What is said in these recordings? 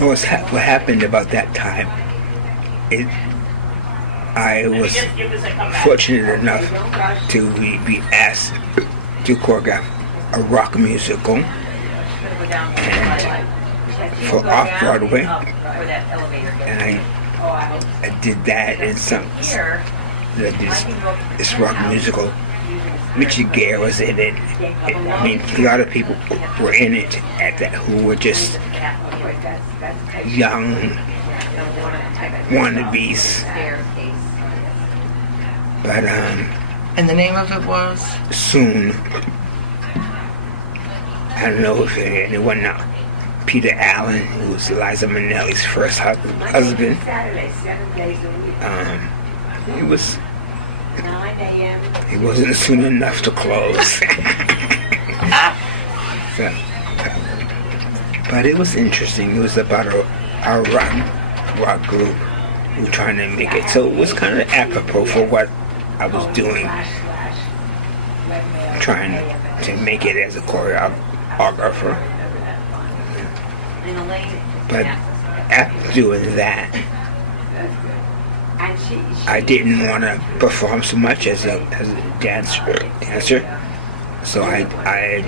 what happened about that time? I was fortunate enough to be asked to choreograph a rock musical and for off-Broadway, and I did that in this rock musical. Richard Gere was in it. I mean, a lot of people were in it at that who were just young wannabes. But and the name of it was? Soon. I don't know if anyone knows. Peter Allen, who was Liza Minnelli's first husband. It wasn't soon enough to close. But it was interesting. It was about our rock group who were trying to make it. So it was kind of apropos for what I was doing, trying to make it as a choreographer. But after doing that, I didn't want to perform so much as a dancer. So I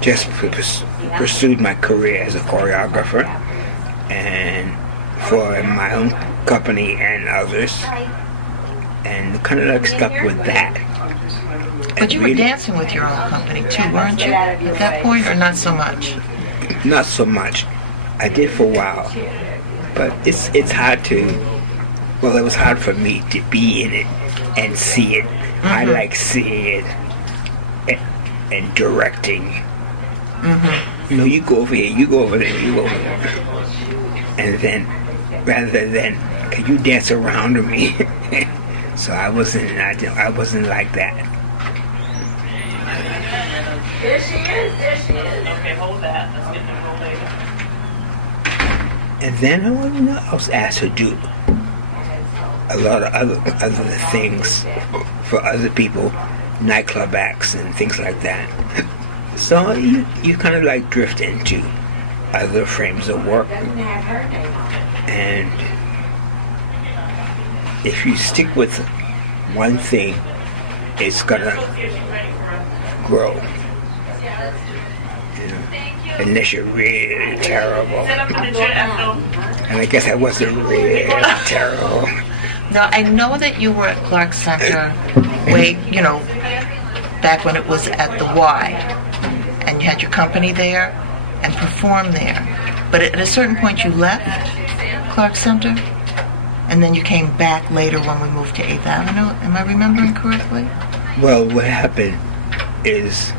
just pursued my career as a choreographer, and for my own company and others, and kind of like stuck with that. But you were dancing with your own company too, weren't you, at that point, or not so much? Not so much. I did for a while, but it's hard to. Well, it was hard for me to be in it and see it. Mm-hmm. I like seeing it and directing. Mm-hmm. You know, you go over here, you go over there, you go over there, and then rather than can you dance around me? So I wasn't like that. There she is. Okay, hold that. Let's get them roll later. And then I was asked to do a lot of other things for other people, nightclub acts and things like that. So you kind of like drift into other frames of work. And if you stick with one thing, it's gonna grow. Unless you're really terrible. And I guess I wasn't really terrible. Now, I know that you were at Clark Center back when it was at the Y, and you had your company there and performed there. But at a certain point you left Clark Center, and then you came back later when we moved to 8th Avenue. Am I remembering correctly? Well, what happened is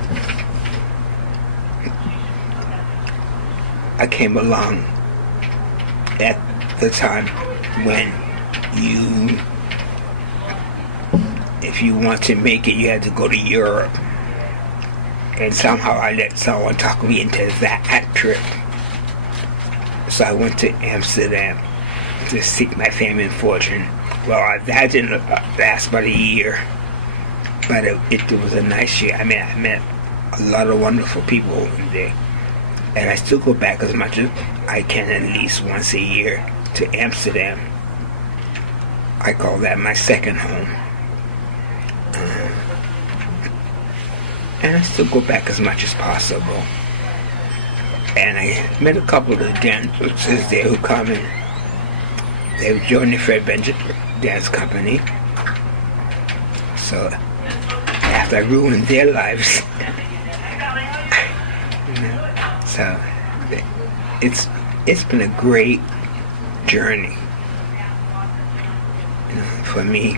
I came along at the time when if you want to make it, you had to go to Europe. And somehow I let someone talk me into that trip. So I went to Amsterdam to seek my fame and fortune. Well, that didn't last but a year. But it was a nice year. I mean, I met a lot of wonderful people in there. And I still go back as much as I can, at least once a year, to Amsterdam. I call that my second home. And I still go back as much as possible. And I met a couple of the dancers there who come in. They were joining the Fred Benjamin Dance Company. So after I ruined their lives, so it's been a great journey for me.